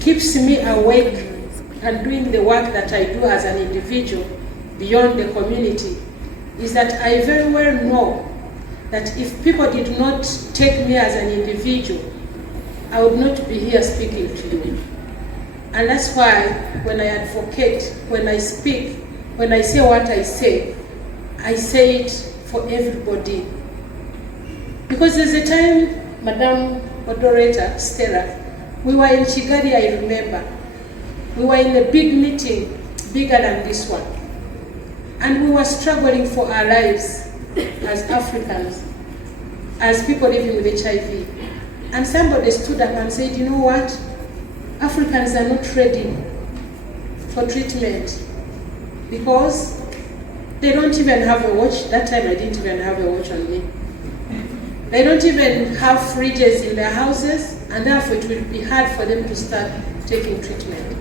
keeps me awake and doing the work that I do as an individual beyond the community is that I very well know that if people did not take me as an individual, I would not be here speaking to you. And that's why when I advocate, when I speak, when I say what I say it for everybody. Because there's a time, Madam Moderator, Stella, we were in Kigali, I remember. We were in a big meeting, bigger than this one. And we were struggling for our lives as Africans, as people living with HIV. And somebody stood up and said, you know what? Africans are not ready for treatment because they don't even have a watch. That time I didn't even have a watch on me. They don't even have fridges in their houses, and therefore it will be hard for them to start taking treatment.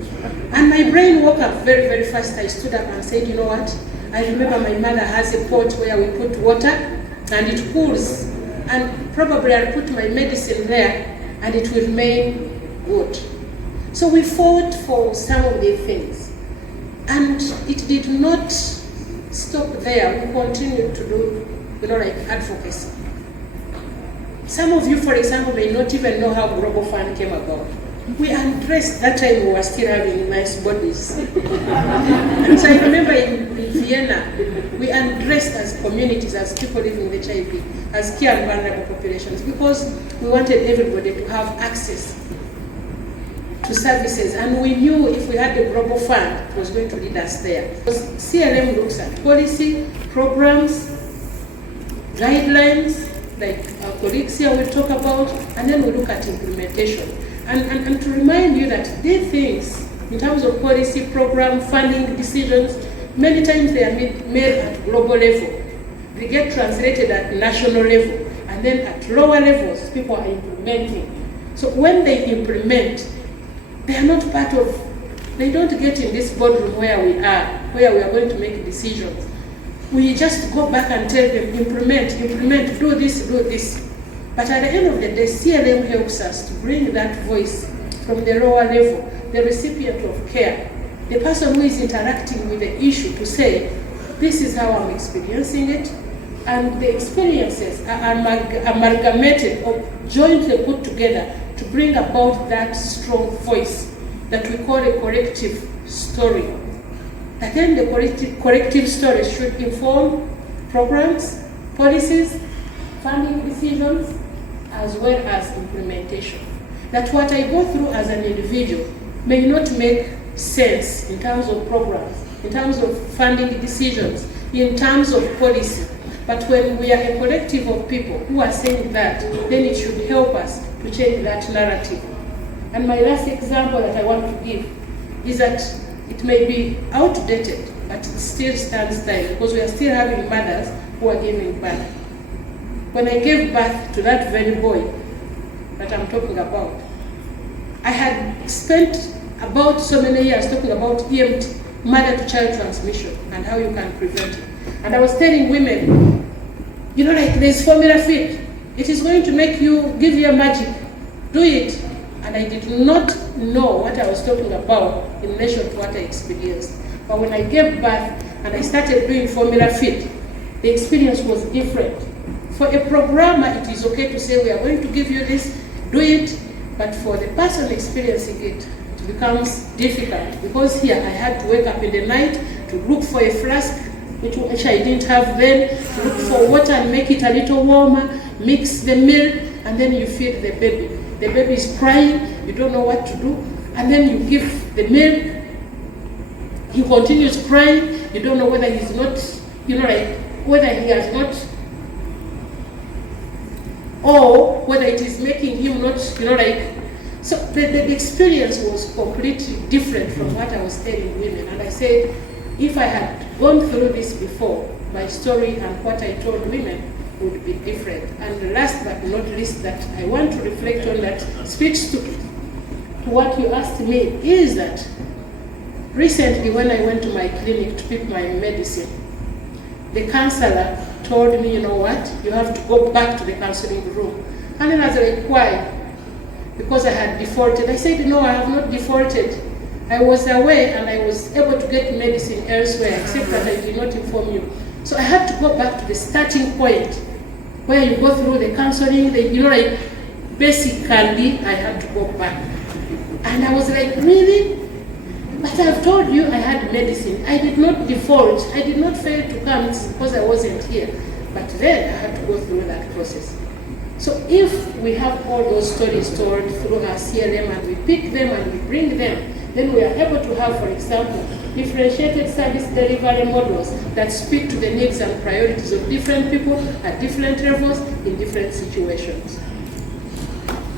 And my brain woke up very, very fast. I stood up and said, you know what? I remember my mother has a pot where we put water and it cools. And probably I'll put my medicine there and it will remain good. So we fought for some of the things. And it did not stop there. We continued to do, like advocacy. Some of you, for example, may not even know how Global Fund came about. We undressed, that time we were still having nice bodies. So I remember in Vienna, we undressed as communities, as people living with HIV, as key and vulnerable populations, because we wanted everybody to have access to services. And we knew if we had the Global Fund, it was going to lead us there. Because CLM looks at policy, programs, guidelines, like our colleagues here will talk about, and then we look at implementation. And to remind you that these things, in terms of policy, program, funding decisions, many times they are made at global level. They get translated at national level, and then at lower levels, people are implementing. So when they implement, they are not part of, they don't get in this boardroom where we are going to make decisions. We just go back and tell them, implement, do this. But at the end of the day, CLM helps us to bring that voice from the lower level, the recipient of care, the person who is interacting with the issue, to say, this is how I'm experiencing it, and the experiences are amalgamated or jointly put together to bring about that strong voice that we call a collective story. Again, the collective story should inform programs, policies, funding decisions, as well as implementation. That what I go through as an individual may not make sense in terms of programs, in terms of funding decisions, in terms of policy. But when we are a collective of people who are saying that, then it should help us to change that narrative. And my last example that I want to give is that it may be outdated, but it still stands time, because we are still having mothers who are giving birth. When I gave birth to that very boy that I'm talking about, I had spent about so many years talking about EMT, mother-to-child transmission, and how you can prevent it. And I was telling women, like there's formula fit. It is going to make you, give you a magic. Do it. And I did not know what I was talking about in relation to what I experienced. But when I gave birth and I started doing formula fit, the experience was different. For a programmer, it is okay to say, we are going to give you this, do it. But for the person experiencing it, it becomes difficult. Because here I had to wake up in the night to look for a flask, which I didn't have then, to look for water and make it a little warmer, mix the milk, and then you feed the baby. The baby is crying, you don't know what to do, and then you give the milk, he continues crying, you don't know whether he's not, whether he has not, or whether it is making him not, so the experience was completely different from what I was telling women. And I said, if I had gone through this before, my story and what I told women would be different. And last but not least, that I want to reflect on, that speaks to what you asked me, is that recently when I went to my clinic to pick my medicine, the counselor told me, you know what, you have to go back to the counseling room. And then I was like, why? because I had defaulted. I said, no, I have not defaulted. I was away and I was able to get medicine elsewhere, except that I did not inform you. So I had to go back to the starting point, where you go through the counseling, like basically I had to go back. And I was like, really? But I've told you I had medicine. I did not default. I did not fail to come. It's because I wasn't here. But then I had to go through that process. So if we have all those stories told through our CLM and we pick them and we bring them, then we are able to have, for example, differentiated service delivery models that speak to the needs and priorities of different people at different levels in different situations.